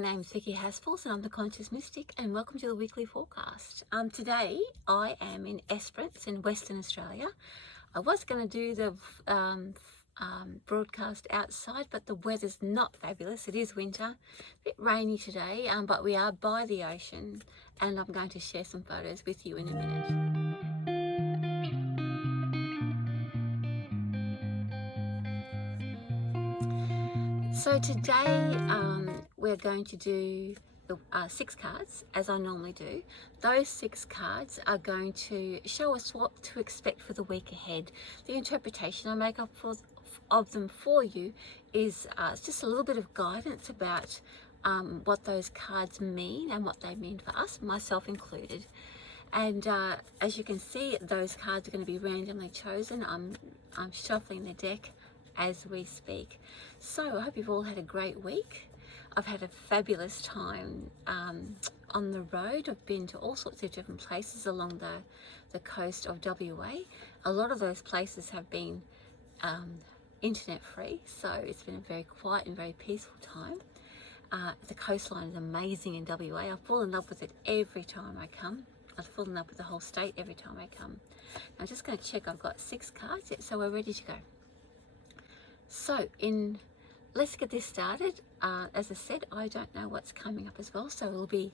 name's Vicki Haspels and I'm the Conscious Mystic, and welcome to the weekly forecast. Today I am in Esperance in Western Australia. I was going to do the broadcast outside, but the weather's not fabulous. It is winter, a bit rainy today, but we are by the ocean, and I'm going to share some photos with you in a minute. So today we're going to do the 6 cards, as I normally do. Those 6 cards are going to show us what to expect for the week ahead. The interpretation I make up of them for you is just a little bit of guidance about what those cards mean and what they mean for us, myself included. And as you can see, those cards are going to be randomly chosen. I'm shuffling the deck as we speak. So I hope you've all had a great week. I've had a fabulous time on the road. I've been to all sorts of different places along the coast of WA. A lot of those places have been internet free, so it's been a very quiet and very peaceful time. The coastline is amazing in WA. I fall in love with it every time I come. I've fallen in love with the whole state every time I come. I'm just going to check I've got 6 cards, so we're ready to go. So let's get this started. As I said, I don't know what's coming up as well, so we'll be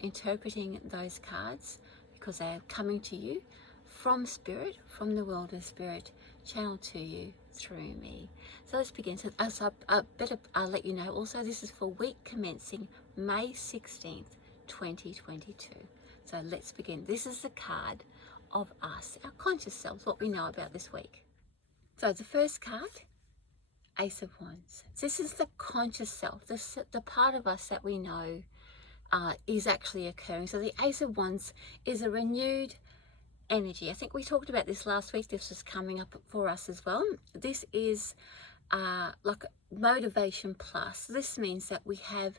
interpreting those cards because they're coming to you from Spirit, from the world of Spirit, channeled to you through me. So let's begin. So I better let you know also, this is for week commencing May 16th, 2022. So let's begin. This is the card of us, our conscious selves, what we know about this week. So the first card, Ace of Wands. This is the conscious self, the part of us that we know is actually occurring. So the Ace of Wands is a renewed energy. I think we talked about this last week. This was coming up for us as well. This is like motivation plus. This means that we have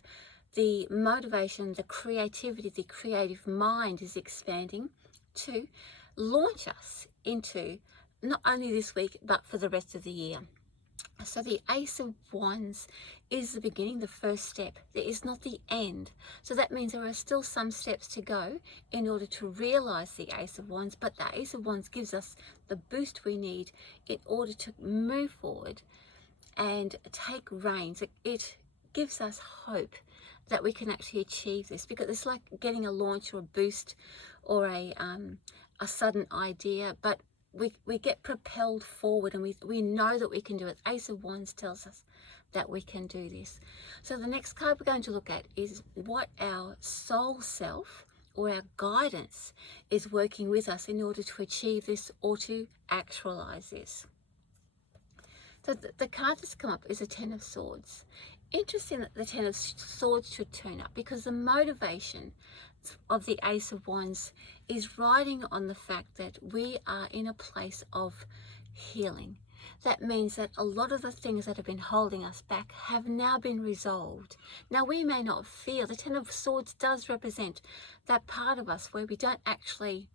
the motivation, the creativity, the creative mind is expanding to launch us into not only this week, but for the rest of the year. So the Ace of Wands is the beginning, the first step. It is not the end. So that means there are still some steps to go in order to realize the Ace of Wands, but the Ace of Wands gives us the boost we need in order to move forward and take reins. It gives us hope that we can actually achieve this, because it's like getting a launch or a boost or a sudden idea, but we get propelled forward, and we know that we can do it. Ace of Wands tells us that we can do this. So the next card we're going to look at is what our soul self or our guidance is working with us in order to achieve this or to actualize this. So the card that's come up is a 10 of Swords. Interesting that the 10 of Swords should turn up, because the motivation of the Ace of Wands is riding on the fact that we are in a place of healing. That means that a lot of the things that have been holding us back have now been resolved. Now, we may not feel, the 10 of Swords does represent that part of us where we don't actually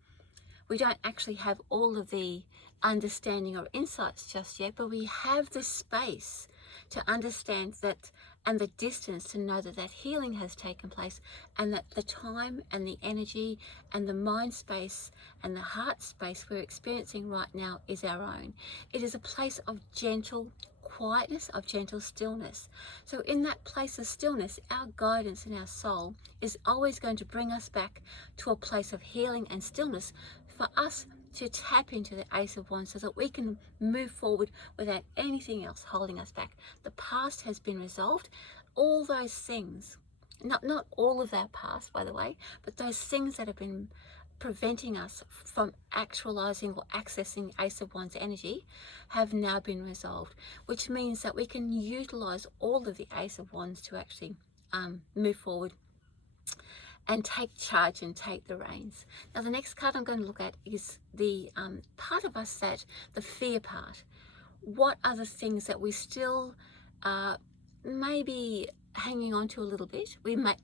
have all of the understanding or insights just yet, but we have the space to understand that, and the distance to know that healing has taken place, and that the time and the energy and the mind space and the heart space we're experiencing right now is our own. It is a place of gentle quietness, of gentle stillness. So in that place of stillness, our guidance in our soul is always going to bring us back to a place of healing and stillness for us to tap into the Ace of Wands so that we can move forward without anything else holding us back. The past has been resolved. All those things, not all of our past, by the way, but those things that have been preventing us from actualizing or accessing Ace of Wands energy have now been resolved, which means that we can utilize all of the Ace of Wands to actually move forward and take charge and take the reins. Now, the next card I'm going to look at is the part of us that, the fear part. What are the things that we still maybe hanging on to a little bit?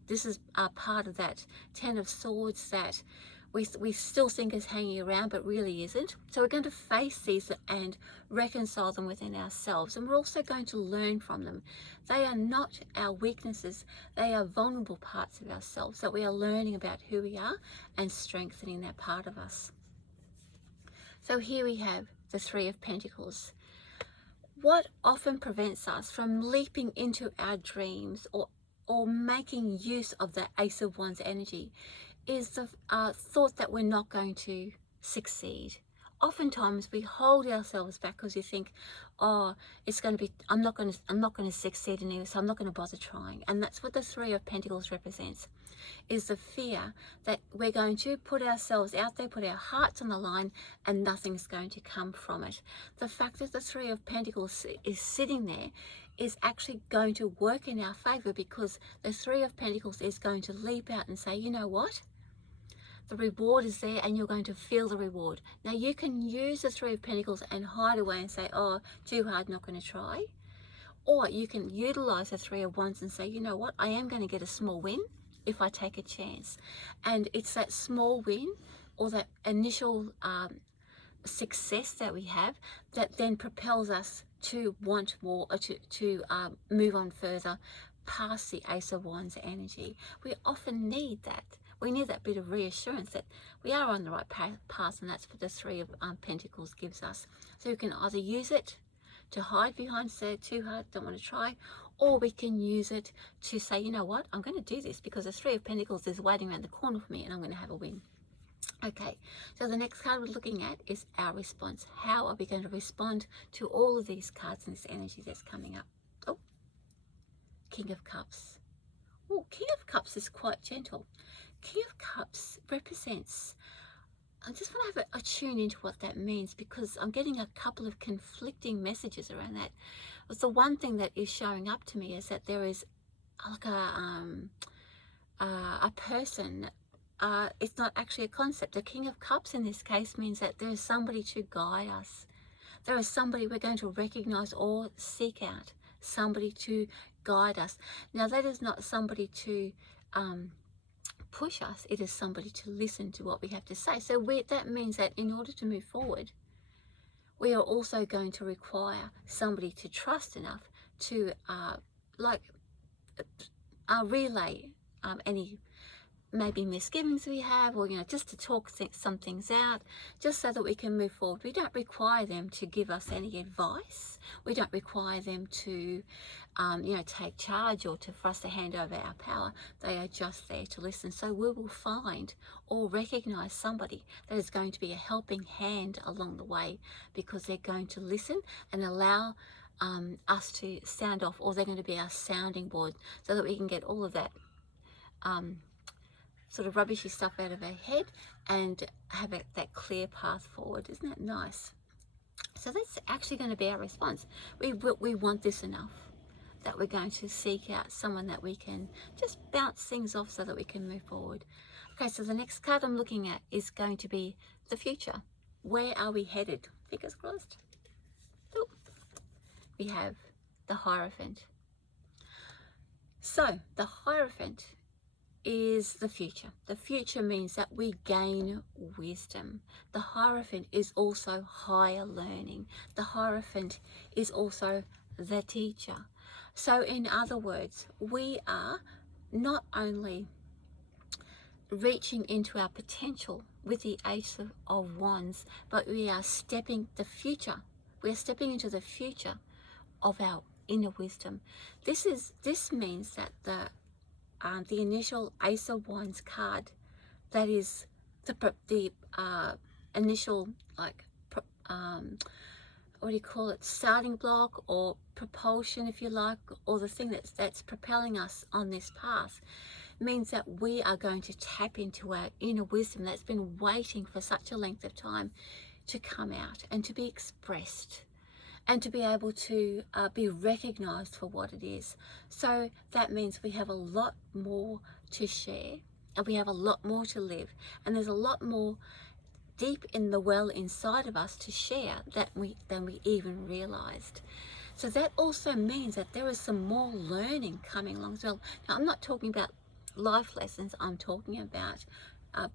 This is a part of that 10 of Swords that we still think is hanging around but really isn't. So we're going to face these and reconcile them within ourselves, and we're also going to learn from them. They are not our weaknesses, they are vulnerable parts of ourselves that we are learning about who we are and strengthening that part of us. So here we have the Three of Pentacles. What often prevents us from leaping into our dreams or making use of the Ace of Wands energy is the thought that we're not going to succeed. Oftentimes we hold ourselves back because we think, oh, it's going to be, I'm not going to succeed in it, so I'm not going to bother trying. And that's what the Three of Pentacles represents, is the fear that we're going to put ourselves out there, put our hearts on the line, and nothing's going to come from it. The fact that the Three of Pentacles is sitting there is actually going to work in our favor, because the Three of Pentacles is going to leap out and say, you know what? The reward is there and you're going to feel the reward. Now you can use the Three of Pentacles and hide away and say, oh, too hard, not going to try. Or you can utilize the Three of Wands and say, you know what? I am going to get a small win if I take a chance. And it's that small win or that initial success that we have that then propels us to want more, or to move on further past the Ace of Wands energy. We often need that. We need that bit of reassurance that we are on the right path, and that's what the Three of Pentacles gives us. So we can either use it to hide behind, say too hard, don't want to try, or we can use it to say, you know what, I'm going to do this because the Three of Pentacles is waiting around the corner for me and I'm going to have a win. Okay, so the next card we're looking at is our response. How are we going to respond to all of these cards and this energy that's coming up? Oh, King of Cups. Oh, King of Cups is quite gentle. King of Cups represents, I just want to have a tune into what that means, because I'm getting a couple of conflicting messages around that. But the one thing that is showing up to me is that there is like a person. It's not actually a concept. The King of Cups in this case means that there is somebody to guide us. There is somebody we're going to recognize or seek out, somebody to guide us. Now that is not somebody to push us, it is somebody to listen to what we have to say. So that means that in order to move forward, we are also going to require somebody to trust enough to relay any maybe misgivings we have, or just to talk some things out, just so that we can move forward. We don't require them to give us any advice. We don't require them to take charge or for us to hand over our power. They are just there to listen. So we will find or recognize somebody that is going to be a helping hand along the way, because they're going to listen and allow us to sound off, or they're going to be our sounding board, so that we can get all of that sort of rubbishy stuff out of our head and have that clear path forward. Isn't that nice? So that's actually going to be our response. We want this enough that we're going to seek out someone that we can just bounce things off so that we can move forward. Okay, so the next card I'm looking at is going to be the future. Where are we headed? Fingers crossed. Ooh. We have the Hierophant. So the Hierophant is the future. The future means that we gain wisdom. The Hierophant is also higher learning. The Hierophant is also the teacher. So in other words, we are not only reaching into our potential with the Ace of Wands, but we are stepping the future. We are stepping into the future of our inner wisdom. This means that the initial Ace of Wands card, that is the initial, what do you call it, starting block or propulsion, if you like, or the thing that's propelling us on this path, means that we are going to tap into our inner wisdom that's been waiting for such a length of time to come out and to be expressed, and to be able to be recognized for what it is. So that means we have a lot more to share, and we have a lot more to live, and there's a lot more deep in the well inside of us to share than we even realized. So that also means that there is some more learning coming along as well. Now, I'm not talking about life lessons. I'm talking about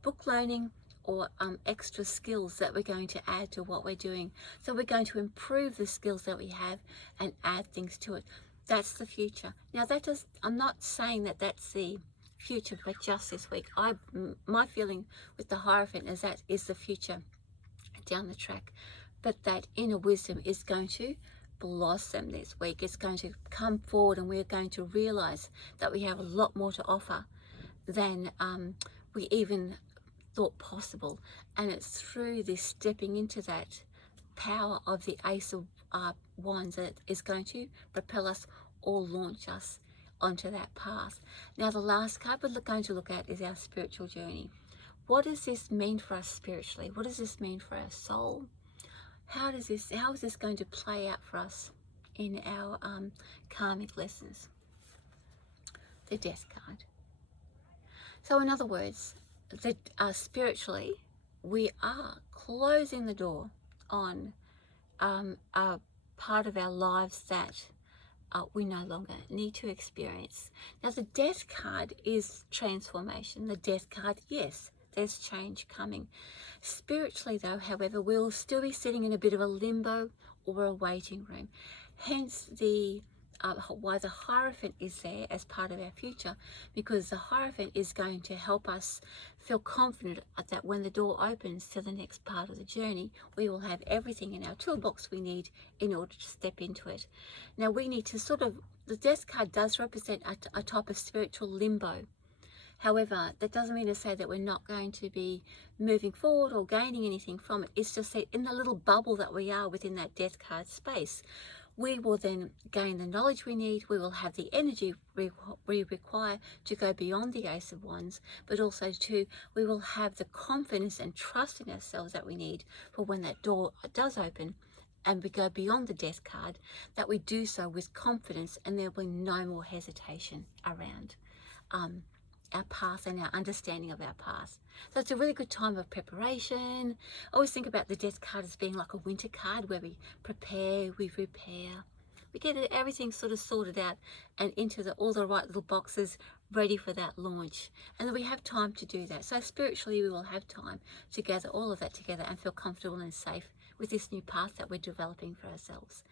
book learning, or extra skills that we're going to add to what we're doing. So we're going to improve the skills that we have and add things to it. That's the future. Now I'm not saying that that's the future, but just this week. My feeling with the Hierophant is that is the future down the track, but that inner wisdom is going to blossom this week. It's going to come forward, and we're going to realize that we have a lot more to offer than we even thought possible. And it's through this stepping into that power of the Ace of Wands that is going to propel us or launch us onto that path. Now, the last card we're going to look at is our spiritual journey. What does this mean for us spiritually? What does this mean for our soul? How is this going to play out for us in our karmic lessons? The Death card. So in other words, that spiritually, we are closing the door on a part of our lives that we no longer need to experience. Now, the Death card is transformation. The Death card, yes, there's change coming. Spiritually, though, however, we'll still be sitting in a bit of a limbo or a waiting room. Hence why the Hierophant is there as part of our future, because the Hierophant is going to help us feel confident that when the door opens to the next part of the journey, we will have everything in our toolbox we need in order to step into it. Now, we need to the Death card does represent a type of spiritual limbo. However, that doesn't mean to say that we're not going to be moving forward or gaining anything from it. It's just that in the little bubble that we are within that Death card space, we will then gain the knowledge we need. We will have the energy we require to go beyond the Ace of Wands, but also we will have the confidence and trust in ourselves that we need for when that door does open and we go beyond the Death card, that we do so with confidence, and there will be no more hesitation around our path and our understanding of our path. So it's a really good time of preparation. I always think about the Death card as being like a winter card, where we prepare, we repair, we get everything sort of sorted out and into all the right little boxes ready for that launch. And then we have time to do that. So spiritually, we will have time to gather all of that together and feel comfortable and safe with this new path that we're developing for ourselves.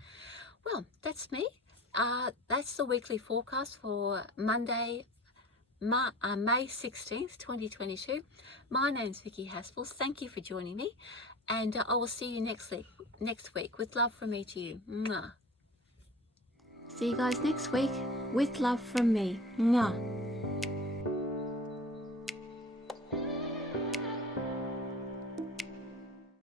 Well, that's me. That's the weekly forecast for Monday, May 16th, 2022. My name's Vicki Haspels. Thank you for joining me, and I will see you next week with love from me to you. Mwah. See you guys next week with love from me. Mwah.